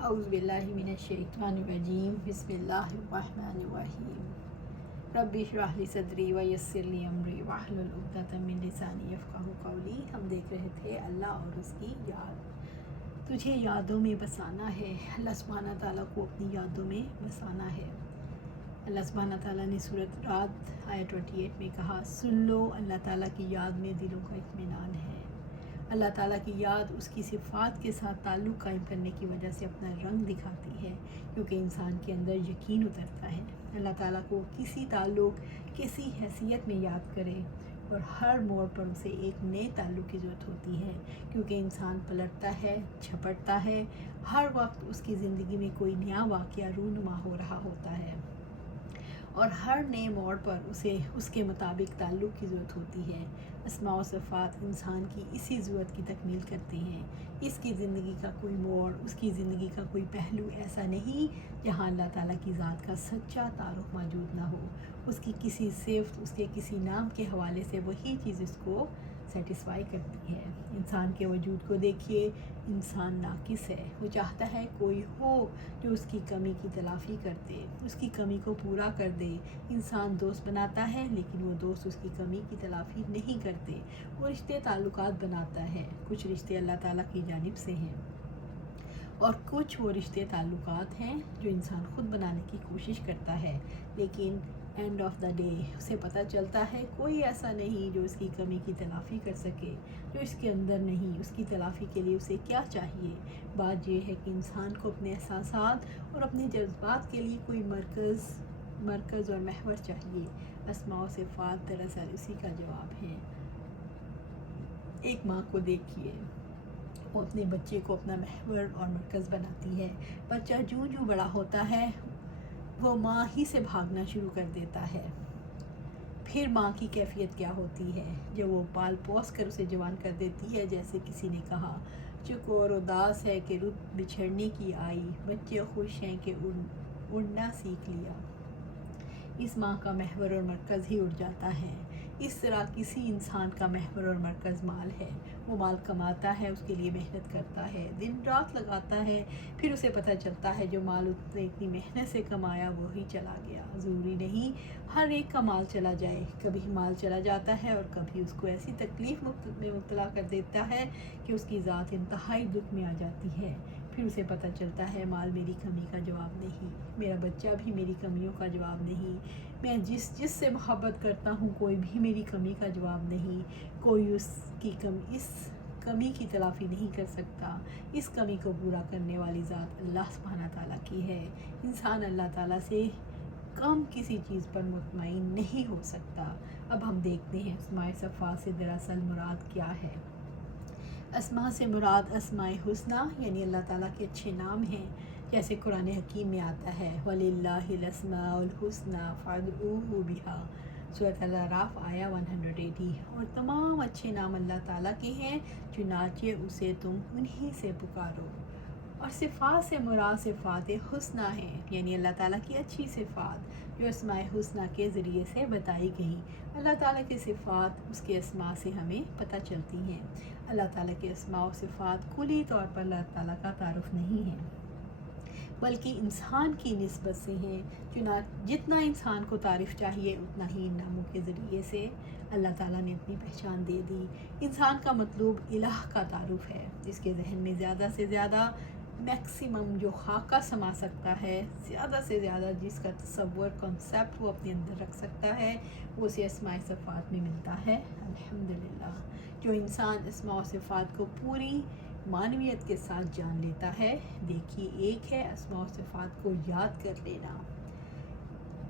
اعوذ باللہ من الشیطان الرجیم بسم اللہ الرحمن الرحیم رب اشرح لی صدری ویسر لی امری واحلل عقدۃ من لسانی یفقہوا قولی۔ ہم دیکھ رہے تھے اللہ اور اس کی یاد۔ تجھے یادوں میں بسانا ہے، اللہ سبحانہ تعالیٰ کو اپنی یادوں میں بسانا ہے۔ اللہ سبحانہ تعالیٰ نے سورۃ رعد آیت 28 میں کہا، سن لو اللہ تعالیٰ کی یاد میں دلوں کا اطمینان ہے۔ اللہ تعالیٰ کی یاد اس کی صفات کے ساتھ تعلق قائم کرنے کی وجہ سے اپنا رنگ دکھاتی ہے، کیونکہ انسان کے اندر یقین اترتا ہے۔ اللہ تعالیٰ کو کسی تعلق، کسی حیثیت میں یاد کرے اور ہر موڑ پر اسے ایک نئے تعلق کی ضرورت ہوتی ہے، کیونکہ انسان پلٹتا ہے، جھپٹتا ہے، ہر وقت اس کی زندگی میں کوئی نیا واقعہ رونما ہو رہا ہوتا ہے اور ہر نئے موڑ پر اسے اس کے مطابق تعلق کی ضرورت ہوتی ہے۔ اسماء و صفات انسان کی اسی ضرورت کی تکمیل کرتے ہیں۔ اس کی زندگی کا کوئی موڑ، اس کی زندگی کا کوئی پہلو ایسا نہیں جہاں اللہ تعالیٰ کی ذات کا سچا تعارف موجود نہ ہو۔ اس کی کسی صفت، اس کے کسی نام کے حوالے سے وہی چیز اس کو سیٹسفائی کرتی ہے۔ انسان کے وجود کو دیکھیے، انسان ناقص ہے۔ وہ چاہتا ہے کوئی ہو جو اس کی کمی کی تلافی کر دے، اس کی کمی کو پورا کر دے۔ انسان دوست بناتا ہے، لیکن وہ دوست اس کی کمی کی تلافی نہیں کرتے۔ وہ رشتے تعلقات بناتا ہے، کچھ رشتے اللہ تعالیٰ کی جانب سے ہیں اور کچھ وہ رشتے تعلقات ہیں جو انسان خود بنانے کی کوشش کرتا ہے، لیکن اینڈ آف دا ڈے اسے پتہ چلتا ہے کوئی ایسا نہیں جو اس کی کمی کی تلافی کر سکے، جو اس کے اندر نہیں۔ اس کی تلافی کے لیے اسے کیا چاہیے؟ بات یہ ہے کہ انسان کو اپنے احساسات اور اپنے جذبات کے لیے کوئی مرکز اور محور چاہیے۔ اسماء و صفات دراصل اسی کا جواب ہیں۔ ایک ماں کو دیکھیے، وہ اپنے بچے کو اپنا محور اور مرکز بناتی ہے۔ بچہ جوں جوں بڑا ہوتا ہے وہ ماں ہی سے بھاگنا شروع کر دیتا ہے۔ پھر ماں کی کیفیت کیا ہوتی ہے جب وہ پال پوس کر اسے جوان کر دیتی ہے؟ جیسے کسی نے کہا، چکور اداس ہے کہ رت بچھڑنے کی آئی، بچے خوش ہیں کہ اڑنا سیکھ لیا۔ اس ماں کا محور اور مرکز ہی اڑ جاتا ہے۔ اس طرح کسی انسان کا محور اور مرکز مال ہے۔ وہ مال کماتا ہے، اس کے لیے محنت کرتا ہے، دن رات لگاتا ہے، پھر اسے پتہ چلتا ہے جو مال اس نے اتنی محنت سے کمایا وہی چلا گیا۔ ضروری نہیں ہر ایک کا مال چلا جائے، کبھی مال چلا جاتا ہے اور کبھی اس کو ایسی تکلیف میں مبتلا کر دیتا ہے کہ اس کی ذات انتہائی دکھ میں آ جاتی ہے۔ پھر اسے پتہ چلتا ہے مال میری کمی کا جواب نہیں، میرا بچہ بھی میری کمیوں کا جواب نہیں، میں جس سے محبت کرتا ہوں کوئی بھی میری کمی کا جواب نہیں، کوئی اس کمی کی تلافی نہیں کر سکتا۔ اس کمی کو پورا کرنے والی ذات اللہ سبحانہ تعالیٰ کی ہے۔ انسان اللہ تعالیٰ سے کم کسی چیز پر مطمئن نہیں ہو سکتا۔ اب ہم دیکھتے ہیں اسماء صفات سے دراصل مراد کیا ہے۔ اسماء سے مراد اسماء حسنہ یعنی اللہ تعالیٰ کے اچھے نام ہیں، جیسے قرآن حکیم میں آتا ہے، وَلِلَّهِ الْأَسْمَاءُ الْحُسْنَىٰ فَادْعُوهُ بِهَا، سورۃ الاعراف آیا 180۔ اور تمام اچھے نام اللہ تعالیٰ کے ہیں، چنانچہ اسے تم انہی سے پکارو۔ اور صفات سے مراد صفات حسنہ ہیں، یعنی اللہ تعالیٰ کی اچھی صفات جو اسماء حسنہ کے ذریعے سے بتائی گئیں۔ اللہ تعالیٰ کی صفات اس کے اسماء سے ہمیں پتہ چلتی ہیں۔ اللہ تعالیٰ کے اسماء و صفات کلی طور پر اللہ تعالیٰ کا تعارف نہیں ہے، بلکہ انسان کی نسبت سے ہیں۔ جتنا انسان کو تعریف چاہیے اتنا ہی ان ناموں کے ذریعے سے اللہ تعالیٰ نے اپنی پہچان دے دی۔ انسان کا مطلوب الہ کا تعارف ہے، جس کے ذہن میں زیادہ سے زیادہ میکسیمم جو خاکہ سما سکتا ہے، زیادہ سے زیادہ جس کا تصور کنسیپٹ وہ اپنے اندر رکھ سکتا ہے، وہ اسے اسماء صفات میں ملتا ہے۔ الحمدللہ جو انسان اسماء و صفات کو پوری معنویت کے ساتھ جان لیتا ہے، دیکھیے ایک ہے اسماء و صفات کو یاد کر لینا،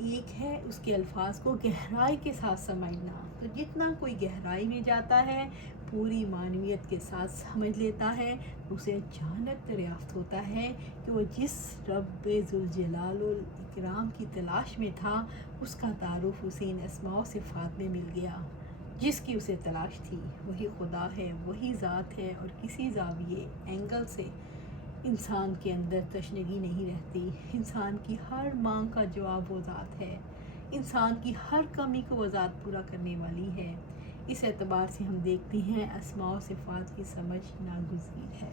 ایک ہے اس کے الفاظ کو گہرائی کے ساتھ سمجھنا۔ تو جتنا کوئی گہرائی میں جاتا ہے، پوری معنویت کے ساتھ سمجھ لیتا ہے، اسے اچانک دریافت ہوتا ہے کہ وہ جس رب ذوالجلال والاکرام کی تلاش میں تھا، اس کا تعارف اسے ان اسماء و صفات میں مل گیا۔ جس کی اسے تلاش تھی وہی خدا ہے، وہی ذات ہے، اور کسی زاویے اینگل سے انسان کے اندر تشنگی نہیں رہتی۔ انسان کی ہر مانگ کا جواب وہ ذات ہے، انسان کی ہر کمی کو وہ ذات پورا کرنے والی ہے۔ اس اعتبار سے ہم دیکھتے ہیں اسماء و صفات کی سمجھ ناگزیر ہے۔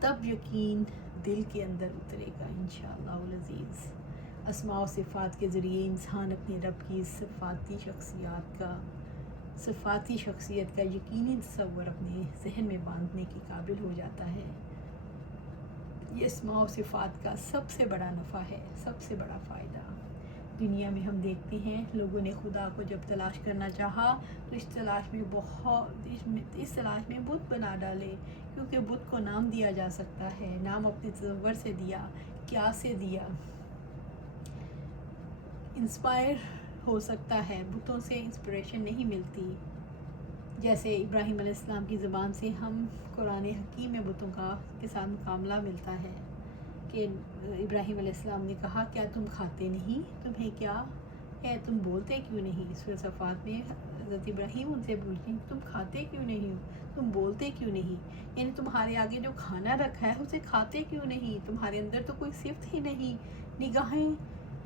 تب یقین دل کے اندر اترے گا انشاءاللہ العزیز۔ اسماء و صفات کے ذریعے انسان اپنے رب کی صفاتی شخصیت کا یقینی تصور اپنے ذہن میں باندھنے کے قابل ہو جاتا ہے۔ یہ اسماء و صفات کا سب سے بڑا نفع ہے، سب سے بڑا فائدہ۔ دنیا میں ہم دیکھتے ہیں لوگوں نے خدا کو جب تلاش کرنا چاہا تو اس تلاش میں بت بنا ڈالے، کیونکہ بت کو نام دیا جا سکتا ہے، نام اپنے تصور سے دیا، کیا سے دیا، انسپائر ہو سکتا ہے، بتوں سے انسپریشن نہیں ملتی۔ جیسے ابراہیم علیہ السلام کی زبان سے ہم قرآن حکیم میں بتوں کے ساتھ مقابلہ ملتا ہے کہ ابراہیم علیہ السلام نے کہا کیا تم کھاتے نہیں، تمہیں کیا ہے، تم بولتے کیوں نہیں؟ سورہ صفات میں حضرت ابراہیم ان سے پوچھتے ہیں تم کھاتے کیوں نہیں، تم بولتے کیوں نہیں؟ یعنی تمہارے آگے جو کھانا رکھا ہے اسے کھاتے کیوں نہیں؟ تمہارے اندر تو کوئی صفت ہی نہیں۔ نگاہیں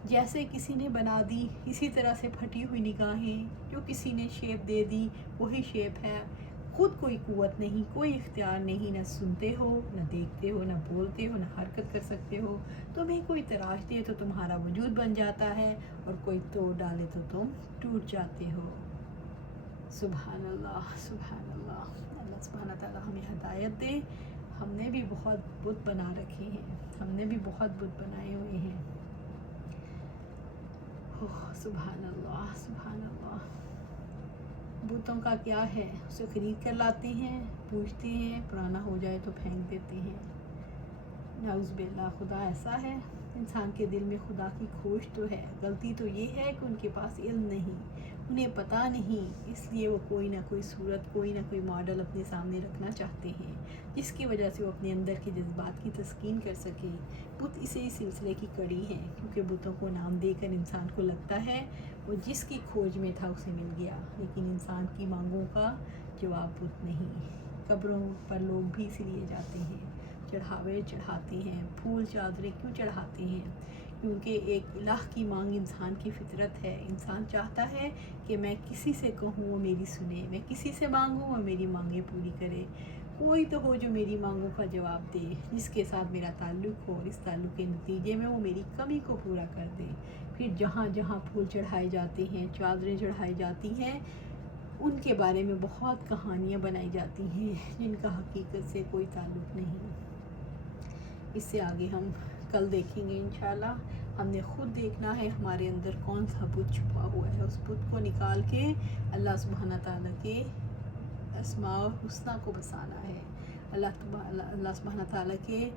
جیسے کسی نے بنا دی، اسی طرح سے پھٹی ہوئی نگاہیں، جو کسی نے شیپ دے دی وہی شیپ ہے، خود کوئی قوت نہیں، کوئی اختیار نہیں، نہ سنتے ہو، نہ دیکھتے ہو، نہ بولتے ہو، نہ حرکت کر سکتے ہو۔ تمہیں کوئی تراش دے تو تمہارا وجود بن جاتا ہے، اور کوئی توڑ ڈالے تو تم ٹوٹ جاتے ہو۔ سبحان اللہ، سبحان اللہ۔ اللہ سبحانہ تعالیٰ ہمیں ہدایت دے۔ ہم نے بھی بہت بت بنا رکھے ہیں، ہم نے بھی بہت بت بنائے ہوئے ہیں۔ سبحان اللہ، سبحان اللہ۔ بتوں کا کیا ہے، اسے خرید کر لاتے ہیں، پوجتے ہیں، پرانا ہو جائے تو پھینک دیتے ہیں۔ نعوذ باللہ، خدا ایسا ہے؟ انسان کے دل میں خدا کی کھوج تو ہے، غلطی تو یہ ہے کہ ان کے پاس علم نہیں، انہیں پتہ نہیں، اس لیے وہ کوئی نہ کوئی صورت، کوئی نہ کوئی ماڈل اپنے سامنے رکھنا چاہتے ہیں، جس کی وجہ سے وہ اپنے اندر کے جذبات کی تسکین کر سکیں۔ بت اسی سلسلے کی کڑی ہیں، کیونکہ بتوں کو نام دے کر انسان کو لگتا ہے وہ جس کی کھوج میں تھا اسے مل گیا، لیکن انسان کی مانگوں کا جواب بت نہیں۔ قبروں پر لوگ بھی اسی لیے جاتے ہیں، چڑھاوے چڑھاتے ہیں، پھول چادریں کیوں چڑھاتے ہیں؟ کیونکہ ایک الہ کی مانگ انسان کی فطرت ہے۔ انسان چاہتا ہے کہ میں کسی سے کہوں وہ میری سنے، میں کسی سے مانگوں وہ میری مانگیں پوری کرے، کوئی تو ہو جو میری مانگوں کا جواب دے، جس کے ساتھ میرا تعلق ہو، اور اس تعلق کے نتیجے میں وہ میری کمی کو پورا کر دے۔ پھر جہاں جہاں پھول چڑھائے جاتے ہیں، چادریں چڑھائی جاتی ہیں، ان کے بارے میں بہت کہانیاں بنائی جاتی ہیں جن کا حقیقت سے کوئی تعلق نہیں۔ اس سے آگے ہم کل دیکھیں گے انشاءاللہ۔ ہم نے خود دیکھنا ہے ہمارے اندر کون سا بت چھپا ہوا ہے، اس بت کو نکال کے اللہ سبحانہ تعالیٰ کے اسماء الحسنی کو بسانا ہے، اللہ سبحانہ تعالیٰ کے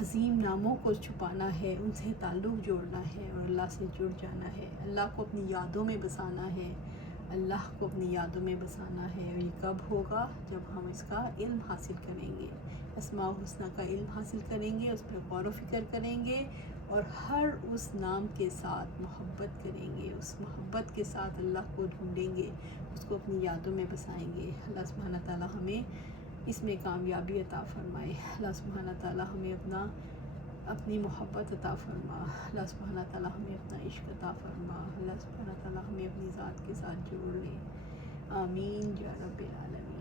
عظیم ناموں کو چھپانا ہے، ان سے تعلق جوڑنا ہے اور اللہ سے جڑ جانا ہے، اللہ کو اپنی یادوں میں بسانا ہے، اللہ کو اپنی یادوں میں بسانا ہے۔ اور یہ کب ہوگا؟ جب ہم اس کا علم حاصل کریں گے، اسماء الحسنی کا علم حاصل کریں گے، اس پر غور و فکر کریں گے، اور ہر اس نام کے ساتھ محبت کریں گے، اس محبت کے ساتھ اللہ کو ڈھونڈیں گے، اس کو اپنی یادوں میں بسائیں گے۔ اللہ سبحانہ تعالیٰ ہمیں اس میں کامیابی عطا فرمائے، اللہ سبحانہ تعالیٰ ہمیں اپنی محبت عطا فرما، اللہ سبحانہ تعالیٰ ہمیں اپنا عشق عطا فرما، اللہ سبحانہ تعالیٰ ہمیں اپنی ذات کے ساتھ جوڑ لے۔ آمین یا رب العالمین۔